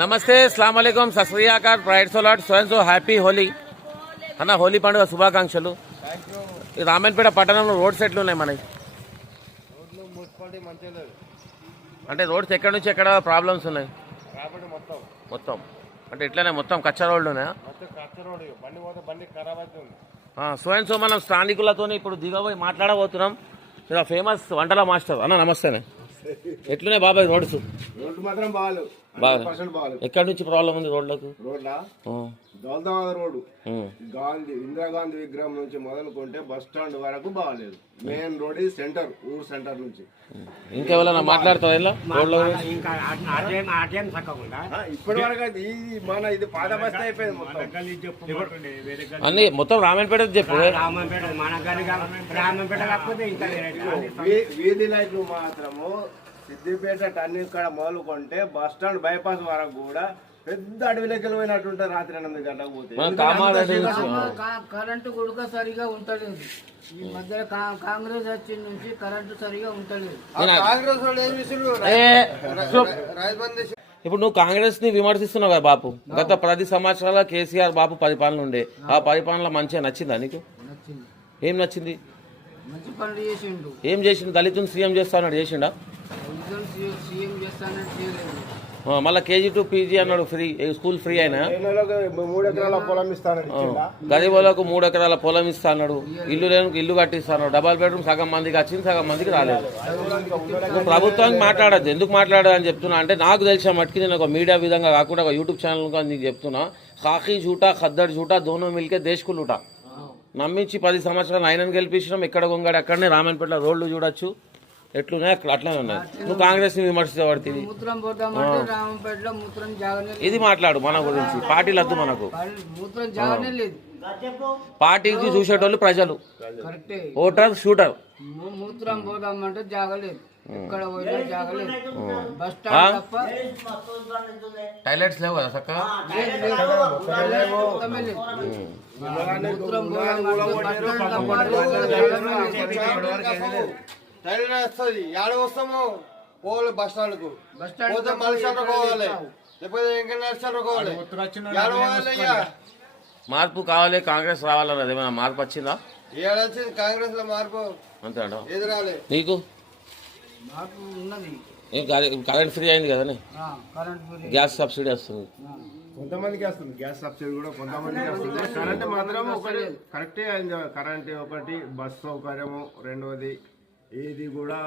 నమస్తే అస్సలాము అలైకుం సత్ శ్రీ అకాల్ ప్రైడ్ సోలాట్ సో హ్యాపీ హోలీ అన్న హోలీ పండుగ శుభాకాంక్షలు. ఈ రామన్పేట పట్టణంలో రోడ్స్ ఎట్లు ఉన్నాయి మనకి? అంటే రోడ్స్ ఎక్కడి నుంచి ఎక్కడ ప్రాబ్లమ్స్ ఉన్నాయి మొత్తం? అంటే ఇట్లానే మొత్తం కచ్చా రోడ్లు ఉన్నాయా? సో మనం స్థానికులతో ఇప్పుడు దిగబోయి మాట్లాడబోతున్నాం. మీరు ఫేమస్ వంటల మాస్టర్ అన్న, నమస్తేనే. ఎట్లున్నాయి బాబాయ్ రోడ్స్? ఎక్కడి నుంచి ప్రాబ్లం ఉంది రోడ్లకు? దౌలతాబాద్ రోడ్డు గాంధీ ఇందిరాగాంధీ విగ్రహం నుంచి మొదలుకుంటే బస్ స్టాండ్ వరకు బాగాలేదు. మెయిన్ రోడ్ సెంటర్, ఊరు సెంటర్ నుంచి. ఇంకెవరైనా మాట్లాడతారు ఇప్పటి వరకు ఇది పాత బస్తా అయిపోయింది. అన్ని మొత్తం రామన్పేట చెప్పు. వీధి లైట్లు మాత్రము సిద్దిపేట టర్నింగ్ ఇక్కడ మొదలుకుంటే బస్ స్టాండ్ బైపాస్ వరకు కూడా పెద్ద అడవిలోకి వెళ్ళిపోయినట్టుంటే రాత్రి 8 గంటలకు పోతే కరెంటు కూడా సరిగా ఉంటలేదు. ఈ మధ్య కాంగ్రెస్ వచ్చిన నుంచి కరెంటు సరిగా ఉంటలేదు. ఇప్పుడు నువ్వు కాంగ్రెస్ ని విమర్శిస్తున్నావు కదా బాపు. గత 10 సంవత్సరాల కేసీఆర్ బాపు పరిపాలన ఉండే, ఆ పరిపాలన మంచిగా నచ్చిందా నీకు? ఏం నచ్చింది? మంచి పనులు చేసిండు. ఏం చేసిండు? దళితుని సీఎం చేస్తానన్నాడు, చేసిండా? సీఎం చేస్తానని చేయలేదు. మళ్ళీ KG to PG అన్నాడు, ఫ్రీ స్కూల్ ఫ్రీ అయినా. 3 ఎకరాల పొలం ఇస్తాడు, గరీబులకు 3 ఎకరాల పొలం ఇస్తా అన్నాడు. ఇల్లు లేని ఇల్లు కట్టిస్తాడు. డబల్ బెడ్రూమ్ సగం మందికి వచ్చింది, సగం మందికి రాలేదు. నువ్వు ప్రభుత్వానికి మాట్లాడద్దు. ఎందుకు మాట్లాడదు అని చెప్తున్నా అంటే, నాకు తెలిసిన మట్టుకి నేను ఒక మీడియా విధంగా కాకుండా ఒక యూట్యూబ్ ఛానల్ నీకు చెప్తున్నా. కాకి జూటా ఖద్దర్ జూటా దోనో మిల్కే దేశ్కు లూటా. నమ్మించి 10 సంవత్సరాలు ఆయనను గెలిపించినాం. ఎక్కడ గొంగాడు అక్కడనే రామన్పేటలో రోడ్లు చూడొచ్చు, ఎట్లున్నాయి అట్లానే ఉన్నాయి. నువ్వు కాంగ్రెస్ ని విమర్శించబడుతుంది. ఇది మాట్లాడు మన గురించి. పార్టీలు వద్దు మనకు. పార్టీకి చూసేటోళ్ళు ప్రజలు, ఓటర్ షూటర్. మూత్రం పోదామంటే జాగలేదు, ఎక్కడ పోయినా జాగలేదు. బస్ స్టాండ్ తప్ప టాయిలెట్స్ లేవు కదా చక్కగా. వస్తుంది ఏడ వస్తాము పోవాలి బస్ స్టాండ్ కు. పోతే మలసండ్ర పోవాలి, లేకపోతే వెంకటేశ్వర పోవాలి. మార్పు కావాలి, కాంగ్రెస్ రావాలన్నది ఏమైనా మార్పు వచ్చిందా? ఏడాల్సింది కాంగ్రెస్ లో మార్పు అంతే అంట. ఎదురాలి నీకు మార్పు ఉన్నది. కరెంట్ ఫ్రీ అయింది కదా, గ్యాస్ సబ్సిడీ వస్తుంది. కొంతమందికి వస్తుంది గ్యాస్ సబ్సిడీ కూడా, కొంతమందికి వస్తుంది. కరెంట్ మాత్రం ఒకటి కరెక్టే అయింది. కరెంట్ ఒకటి, బస్ సౌకర్యము రెండోది, ఏది కూడా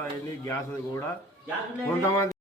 గ్యాస్ కూడా కొంతమంది